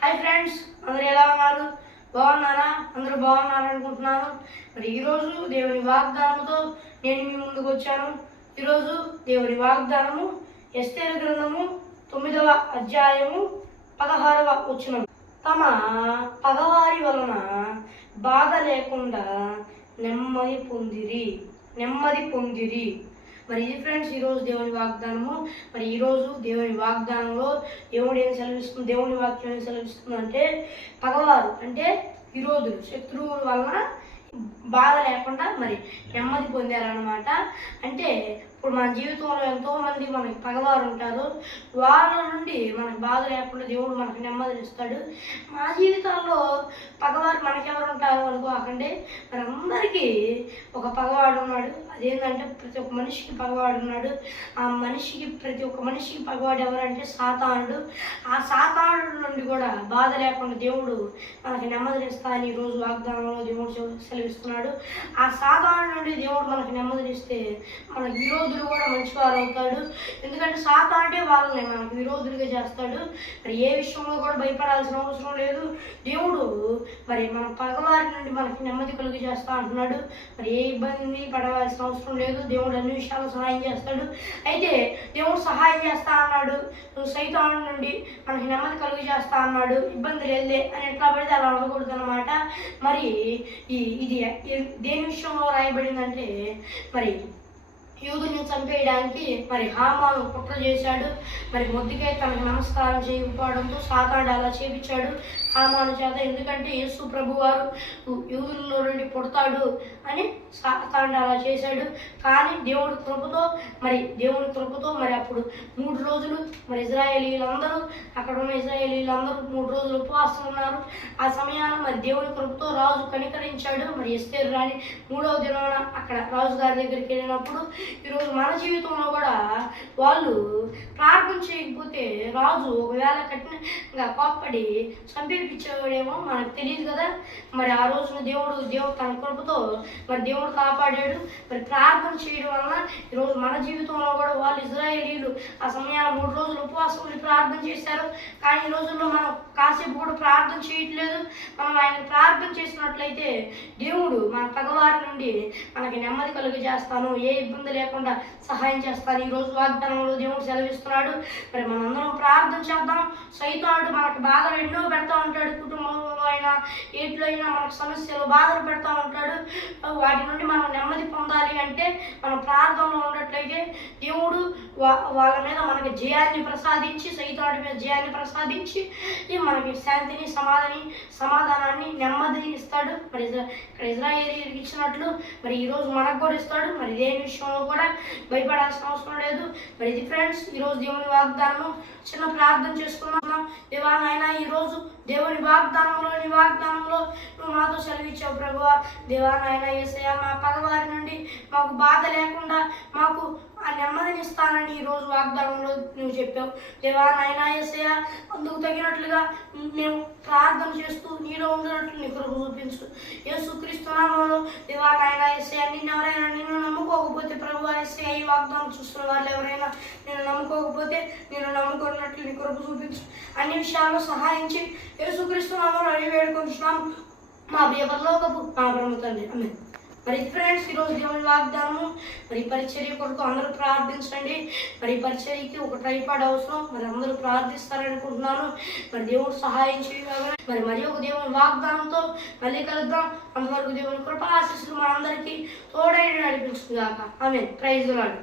Hi friends, అందరూ ఎలా ఉన్నారు? బాగున్నారా? అందరూ బాగున్నారు అనుకుంటున్నాను. మరి ఈరోజు దేవుని వాగ్దానంతో నేను మీ ముందుకు వచ్చాను. ఈరోజు దేవుని వాగ్దానము ఎస్తేరు గ్రంథము 9వ అధ్యాయము 16వ వచనం. తమ పగవారి వలన బాధ లేకుండా నెమ్మది పొందిరి. మరి ఇది ఫ్రెండ్స్ ఈరోజు దేవుని వాగ్దానము. మరి ఈరోజు దేవుని వాగ్దానంలో దేవుడు ఏం సెలవిస్తుంది, దేవుని వాక్యం ఏం సెలవిస్తుంది అంటే, పగవారు అంటే విరోధులు, శత్రువుల వలన బాధ లేకుండా మరి నెమ్మది పొందారనమాట. అంటే ఇప్పుడు మన జీవితంలో ఎంతోమంది మనకి పగవారు ఉంటారు. వాళ్ళ నుండి మనకు బాధ లేకుండా దేవుడు మనకు నెమ్మదిని ఇస్తాడు. మా జీవితంలో పగవారు మనకెవరు ఉంటారు అనుకోకండి. మరి అందరికీ ఒక పగవాడు ఉన్నాడు. అదేంటంటే ప్రతి ఒక్క మనిషికి పగవాడు ఉన్నాడు. ప్రతి ఒక్క మనిషికి పగవాడు ఎవరంటే సాతానుడు. ఆ సాతానుడు నుండి కూడా బాధ లేకుండా దేవుడు మనకి నెమ్మదినిస్తా అని ఈరోజు వాగ్దానంలో దేవుడు సెలవిస్తున్నాడు. ఆ సాతానుడు నుండి దేవుడు మనకి నెమ్మదినిస్తే మన విరోధులు కూడా మంచివారు అవుతాడు. ఎందుకంటే సాతాను అంటే వాళ్ళని మనకు విరోధులుగా చేస్తాడు. మరి ఏ విషయంలో కూడా భయపడాల్సిన అవసరం లేదు. దేవుడు మరి మన పగవారి నుండి మనకి నెమ్మది కలుగు చేస్తా అంటున్నాడు. మరి ఏ ఇబ్బంది పడవలసిన అవసరం లేదు. దేవుడు అన్ని విషయాలు సహాయం చేస్తాడు. అయితే దేవుడు సహాయం చేస్తా అన్నాడు, నువ్వు సైతాను నుండి మనకి నెమ్మది కలుగు చేస్తా అన్నాడు, ఇబ్బంది లేదే అని ఎట్లా పడితే అలా అనకూడదు అనమాట. మరి ఇది దేని విషయంలో రాయబడిందంటే, మరి యూదుని చంపేయడానికి మరి హామాను కుట్ర చేశాడు. మరి మొద్దుకై తనకు నమస్కారం చేయకపోవడంతో సాతానుడు అలా చేపించాడు హామాను చేత. ఎందుకంటే యేసు ప్రభు వారు యూదుల్లో నుండి పుడతాడు అని సాతానుడు అలా చేశాడు. కానీ దేవుని కృపతో మరి అప్పుడు 3 రోజులు మరి ఇజ్రాయేలీలందరూ అక్కడ ఉన్న ఇజ్రాయేలీలందరూ 3 రోజులు ఉపవాసం ఉన్నారు. ఆ సమయాన మరి దేవుని కృపతో రాజు కనికరించాడు. మరి ఎస్తేరు రాణి 3వ దినాన అక్కడ రాజు గారి దగ్గరికి వెళ్ళినప్పుడు ఈరోజు మన జీవితంలో కూడా వాళ్ళు ప్రార్థన చేయకపోతే రాజు ఒకవేళ కఠినంగా కోప్పడి చంపేపించేవాడేమో మనకు తెలియదు కదా. మరి ఆ రోజున దేవుడు తన కృపతో మరి దేవుడు కాపాడాడు. మరి ప్రార్థన చేయడం వలన ఈరోజు మన జీవితంలో కూడా వాళ్ళు ఇజ్రాయేలీలు ఆ సమయాన్ని 3 రోజులు ఉపవాసం ఉండి ప్రార్థన చేశారు. కానీ ఈ రోజుల్లో మనం కాసేపు కూడా ప్రార్థన చేయట్లేదు. మనం ఆయన ప్రార్థన చేసినట్లయితే దేవుడు మన పగవారి నుండి మనకి నెమ్మది కలుగు చేస్తాను, ఏ ఇబ్బంది లేకుండా సహాయం చేస్తాను ఈరోజు వాగ్దానంలో దేవుడు సెలవిస్తున్నాడు. మరి మనందరం ప్రార్థన చేద్దాం. సైతానుడు మనకు బాధలు ఎన్నో పెడతా ఉంటాడు. కుటుంబంలో అయినా ఏట్లో అయినా మనకు సమస్యలు బాధలు పెడతా ఉంటాడు. వాటి నుండి మనం నెమ్మది పొందాలి అంటే మనం ప్రార్థనలో ఉన్నట్లయితే దేవుడు వాళ్ళ మీద మనకి జయాన్ని ప్రసాదించి, సైతానుడి మీద జయాన్ని ప్రసాదించి మనకి శాంతిని, సమాధానాన్ని, నెమ్మదిని ఇస్తాడు. మరి ఇక్కడ ఇజ్రాయేలీలకు ఇచ్చినట్లు మరి ఈరోజు మనకు కూడా ఇస్తాడు. మరి దేని విషయంలో కూడా భయపడాల్సిన అవసరం లేదు. మరి ఇది ఫ్రెండ్స్ ఈరోజు దేవుని వాగ్దానం. చిన్న ప్రార్థన చేసుకున్నాం. దేవా నాయనా, ఈరోజు దేవుని వాగ్దానంలో నువ్వు మాతో సెలవిచ్చావు ప్రభువా. దేవా నాయనా యేసయ్యా, మా పగవారి నుండి మాకు బాధ లేకుండా మాకు ఆ నెమ్మదిని ఇస్తానని ఈరోజు వాగ్దానంలో నువ్వు చెప్పావు. దేవా నాయనా యేసయ్యా, అందుకు తగినట్లుగా మేము ప్రార్థన చేస్తూ నీలో ఉండినట్లు నీ కృప చూపించు. యేసుక్రీస్తు నామములో దేవా నాయనా యేసయ్యా, నిన్ను నమ్ముకోకపోతే ప్రభువా యేసయ్యా, ఈ వాగ్దానం చూస్తున్న వాళ్ళు ఎవరైనా నేను నమ్ముకోకపోతే నేను నమ్ముకున్నట్లు నీ కృప చూపించు. అన్ని విషయాల్లో సహాయించి యేసుక్రీస్తు నామములో అడిగి వేడుకొంటున్నాము మా ప్రియ పరలోకపు మా పరమ తండ్రి, ఆమేన్. మరి ఫ్రెండ్స్ ఈరోజు దేవుని వాగ్దానము. మరి పరిచర్య కొరకు అందరూ ప్రార్థించండి. మరి పరిచర్యకి ఒక ట్రైపాడ్ అవసరం. మరి అందరూ ప్రార్థిస్తారనుకుంటున్నాను. మరి దేవుడు సహాయం చేయగలరు. మరి ఒక దేవుని వాగ్దానంతో మళ్ళీ కలుద్దాం. అంతవరకు దేవుని కృప ఆశీస్సులు మనందరికీ తోడైన నడిపించుగాక. ఆమేన్. Praise the lord.